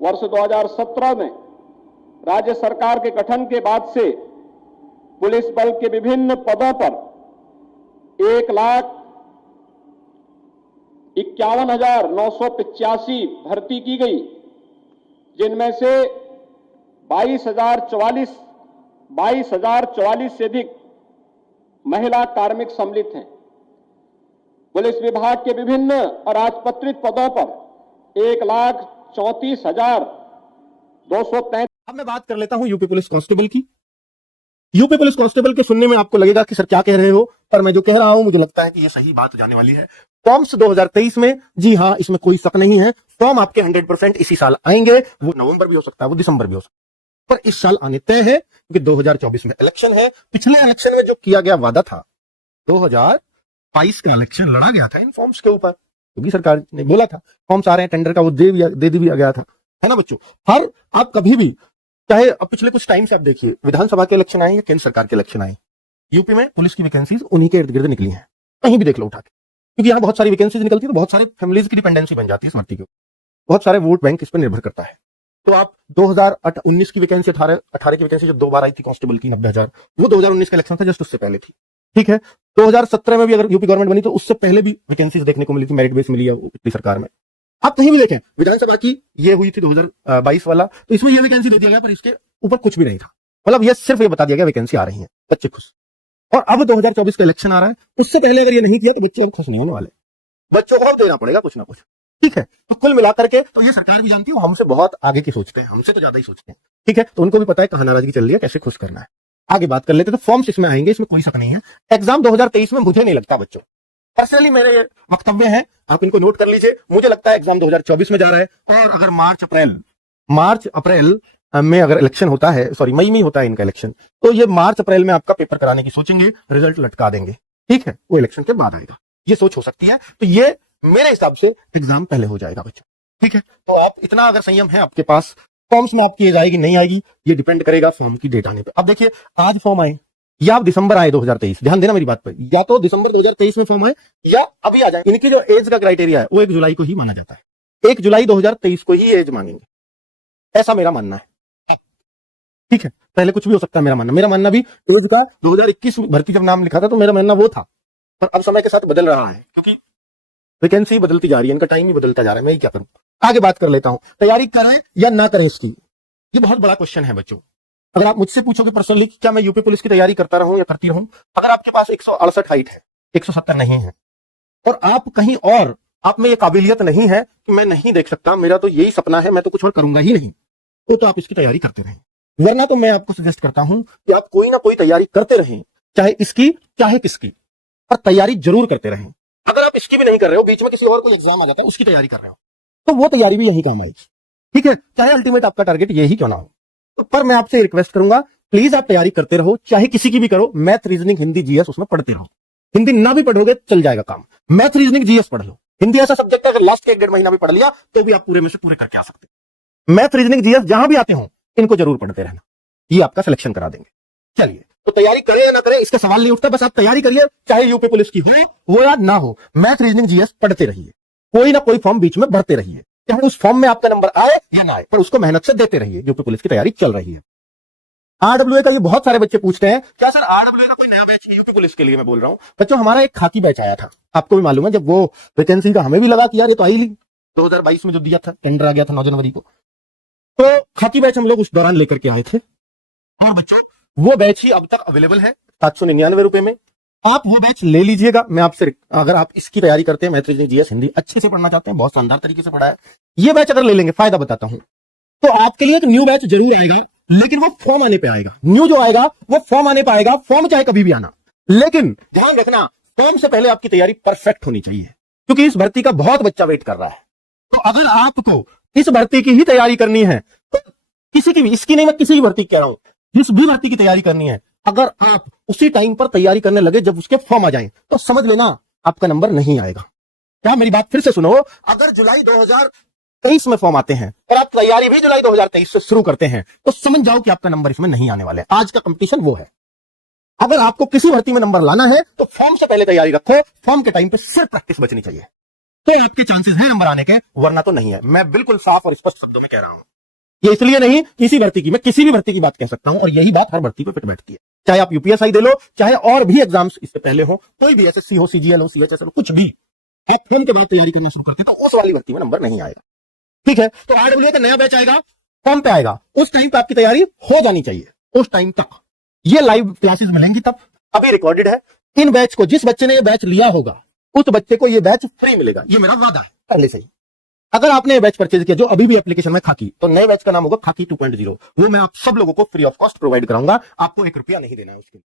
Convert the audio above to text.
वर्ष 2017 में राज्य सरकार के गठन के बाद से पुलिस बल के विभिन्न पदों पर 1,51,985 भर्ती की गई, जिनमें से 22,044 से अधिक महिला कार्मिक सम्मिलित हैं। पुलिस विभाग के विभिन्न अराजपत्रित पदों पर 1,34,233। अब मैं बात कर लेता हूं यूपी पुलिस कांस्टेबल की। यूपी पुलिस कांस्टेबल के सुनने में आपको लगेगा कि सर क्या कह रहे हो, पर मैं जो कह रहा हूं मुझे लगता है कि ये सही बात जाने वाली है। फॉर्म्स 2023 में, जी हां, इसमें कोई शक नहीं है, फॉर्म आपके 100% इसी साल आएंगे। वो नवंबर भी हो सकता है, वो दिसंबर भी हो सकता है, पर इस साल आने तय है क्योंकि 2024 में इलेक्शन है। पिछले इलेक्शन में जो किया गया वादा था, 2022 का इलेक्शन लड़ा गया था इन फॉर्म्स के ऊपर, क्योंकि सरकार ने बोला था फॉर्म्स आ रहे हैं, टेंडर का वो दे दिया गया था, है ना बच्चों। हर आप कभी भी, चाहे अब पिछले कुछ टाइम से आप देखिए, विधानसभा के इलेक्शन आए या केंद्र सरकार के इलेक्शन आए, यूपी में पुलिस की वैकेंसीज उन्हीं के इर्द गिर्द निकली हैं। कहीं भी देख लो उठा के, क्योंकि यहाँ बहुत सारी वैकेंसीज निकलती है तो बहुत सारे फैमिलीज की डिपेंडेंसी बन जाती है इस भर्ती के, बहुत सारे वोट बैंक इस पर निर्भर करता है। तो आप 2019 की वैकेंसी, 18 की वैकेंसी जो 2 बार आई थी कांस्टेबल की 90,000, वो 2019 का इलेक्शन था, जस्ट उससे पहले थी, ठीक है। 2017 में भी अगर यूपी गवर्नमेंट बनी तो उससे पहले भी वैकेंसीज देखने को मिली थी, मेरिट बेस मिली है पिछली सरकार में। आप कहीं भी देखें, विधानसभा की ये हुई थी 2022 वाला, तो इसमें ये वैकेंसी दे दिया गया, पर इसके ऊपर कुछ भी नहीं था, मतलब ये सिर्फ ये बता दिया गया वैकेंसी आ रही है, बच्चे खुश। और अब 2024 का इलेक्शन आ रहा है, उससे पहले अगर ये नहीं किया तो बच्चे अब खुश नहीं होने वाले, बच्चों को अब देना पड़ेगा कुछ ना कुछ, ठीक है। तो कुल मिलाकर के तो ये सरकार भी जानती है, हमसे बहुत आगे की सोचते हैं, हमसे तो ज्यादा ही सोचते हैं, ठीक है। तो उनको भी पता है कहां नाराजगी चल रही है, कैसे खुश करना है। आगे बात कर लेते हैं, तो फॉर्म्स इसमें आएंगे, इसमें कोई शक नहीं है। एग्जाम 2023 में मुझे नहीं लगता बच्चों, पर्सनली मेरे वक्तव्य हैं, आप इनको नोट कर लीजिए, मुझे लगता है एग्जाम 2024 में जा रहा है। और अगर मार्च अप्रैल में अगर इलेक्शन होता है, सॉरी मई में होता है इनका इलेक्शन, तो ये मार्च अप्रैल में आपका पेपर कराने की सोचेंगे, रिजल्ट लटका देंगे, ठीक है, वो इलेक्शन के बाद आएगा, ये सोच हो सकती है। तो ये मेरे हिसाब से एग्जाम पहले हो जाएगा बच्चों, ठीक है। तो आप इतना अगर संयम है आपके पास, फॉर्म्स में आपकी एज आएगी नहीं आएगी ये डिपेंड करेगा फॉर्म की डेट आने पे। अब देखिए, आज फॉर्म आए या दिसंबर आए 2023, ध्यान देना मेरी बात पर, या तो दिसंबर 2023 में फॉर्म आए या अभी आ जाए। इनकी जो एज का क्राइटेरिया है वो 1 जुलाई को ही माना जाता है, 1 जुलाई 2023 को ही एज मानेंगे, ऐसा मेरा मानना है, ठीक है। पहले कुछ भी हो सकता है, मेरा मानना भी एज का 2021 भर्ती जब नाम लिखा था तो मेरा मानना वो था, पर अब समय के साथ बदल रहा है, क्योंकि वैकेंसी बदलती जा रही है, इनका टाइम ही बदलता जा रहा है, मैं क्या करूं। आगे बात कर लेता हूं, तैयारी करें या ना करें इसकी, ये बहुत बड़ा क्वेश्चन है बच्चों। अगर आप मुझसे पूछोगे पर्सनली क्या मैं यूपी पुलिस की तैयारी करता रहूं या करती रहूं, अगर आपके पास 168 हाइट है, 170 नहीं है, और आप कहीं और, आप में ये काबिलियत नहीं है कि मैं नहीं देख सकता, मेरा तो यही सपना है, मैं तो कुछ और करूंगा ही नहीं, तो आप इसकी तैयारी करते रहें। वरना तो मैं आपको सजेस्ट करता हूं कि आप कोई ना कोई तैयारी करते रहें, चाहे इसकी चाहे किसकी, पर तैयारी जरूर करते रहें। अगर आप इसकी भी नहीं कर रहे हो, बीच में किसी और कोई एग्जाम आ जाता है, उसकी तैयारी कर रहे हो, तो वो तैयारी भी यही काम आएगी, ठीक है, चाहे अल्टीमेट आपका टारगेट यही क्यों ना हो। तो पर मैं आपसे रिक्वेस्ट करूंगा, प्लीज आप तैयारी करते रहो, चाहे किसी की भी करो, मैथ, रीजनिंग, हिंदी, जीएस उसमें पढ़ते रहो। हिंदी ना भी पढ़ोगे चल जाएगा काम, मैथ, रीजनिंग, जीएस पढ़ लो। हिंदी ऐसा सब्जेक्ट है अगर लास्ट के 1-1.5 महीना भी पढ़ लिया तो भी आप पूरे में से पूरे करके आ सकते हैं। मैथ, रीजनिंग, जीएस जहां भी आते हो इनको जरूर पढ़ते रहना, ये आपका सिलेक्शन करा देंगे। चलिए, तो तैयारी करें या ना करें इसका सवाल नहीं उठता, बस आप तैयारी करिए, चाहे यूपी पुलिस की हो या ना हो, मैथ, रीजनिंग, जीएस पढ़ते रहिए, कोई ना कोई फॉर्म बीच में भरते रहिए, चाहे उस फॉर्म में आपका नंबर आए या ना आए, पर उसको मेहनत से देते रहिए। यूपी पुलिस की तैयारी चल रही है। आरडब्ल्यूए का ये बहुत सारे बच्चे पूछते हैं, क्या सर आरडब्ल्यूए का कोई नया बैच है यूपी पुलिस के लिए? मैं बोल रहा हूं बच्चों, हमारा एक खाकी बैच आया था, आपको भी मालूम है, जब वो वैकेंसी का हमें भी लगा कि यार ये तो आई 2022 में जो दिया था, टेंडर आ गया था 9 जनवरी को, तो खाकी बैच हम लोग उस दौरान लेकर के आए थे। और बच्चों वो बैच ही अब तक अवेलेबल है 799 रुपए में, आप वो बैच ले लीजिएगा। मैं आपसे, अगर आप इसकी तैयारी करते हैं, मैथ, रीजनिंग, जीएस, हिंदी अच्छे से पढ़ना चाहते हैं, बहुत शानदार तरीके से पढ़ा है, ये बैच अगर ले लेंगे, फायदा बताता हूं, तो आपके लिए एक न्यू बैच जरूर आएगा, लेकिन वो फॉर्म आने पे आएगा। न्यू जो आएगा वो फॉर्म आने पे आएगा, फॉर्म चाहे कभी भी आना, लेकिन ध्यान रखना फॉर्म से पहले आपकी तैयारी परफेक्ट होनी चाहिए, क्योंकि इस भर्ती का बहुत बच्चा वेट कर रहा है। तो अगर आपको इस भर्ती की ही तैयारी करनी है, तो किसी की भी, इसकी नहीं, मैं किसी भी भर्ती कह रहा हूं, जिस भी भर्ती की तैयारी करनी है, अगर आप उसी टाइम पर तैयारी करने लगे जब उसके फॉर्म आ जाएं, तो समझ लेना आपका नंबर नहीं आएगा। क्या मेरी बात फिर से सुनो, अगर जुलाई 2023 में फॉर्म आते हैं और आप तैयारी भी जुलाई 2023 से शुरू करते हैं, तो समझ जाओ कि आपका नंबर इसमें नहीं आने वाला है। आज का कंपटीशन वो है। अगर आपको किसी भर्ती में नंबर लाना है तो फॉर्म से पहले तैयारी रखो, फॉर्म के टाइम पे सिर्फ प्रैक्टिस बचनी चाहिए। तो आपके चांसेस है नंबर आने के, वरना तो नहीं है। मैं बिल्कुल साफ और स्पष्ट शब्दों में कह रहा हूं। ये इसलिए नहीं किसी भर्ती की, मैं किसी भी भर्ती की बात कह सकता हूं और यही बात हर भर्ती पे फिट बैठती है। चाहे आप यूपीएसआई दे लो, चाहे और भी एग्जाम्स इससे पहले हो, कोई भी एसएससी हो, सीजीएल हो, सीएचएस हो, कुछ भी, आप फॉर्म के बाद तैयारी करना शुरू करते तो उस वाली भर्ती में नंबर नहीं आएगा। ठीक है, तो आरडब्ल्यू का नया बैच आएगा, फॉर्म पे आएगा, उस टाइम पे आपकी तैयारी हो जानी चाहिए। उस टाइम तक ये लाइव क्लासेस मिलेंगी, तब अभी रिकॉर्डेड है। इन बैच को, जिस बच्चे ने ये बैच लिया होगा उस बच्चे को ये बैच फ्री मिलेगा, ये मेरा वादा है पहले से ही। अगर आपने बैच परचेज किया जो अभी भी एप्लीकेशन में खाकी, तो नए बैच का नाम होगा खाकी 2.0। वो मैं आप सब लोगों को फ्री ऑफ कॉस्ट प्रोवाइड कराऊंगा, आपको ₹1 नहीं देना है उसके लिए।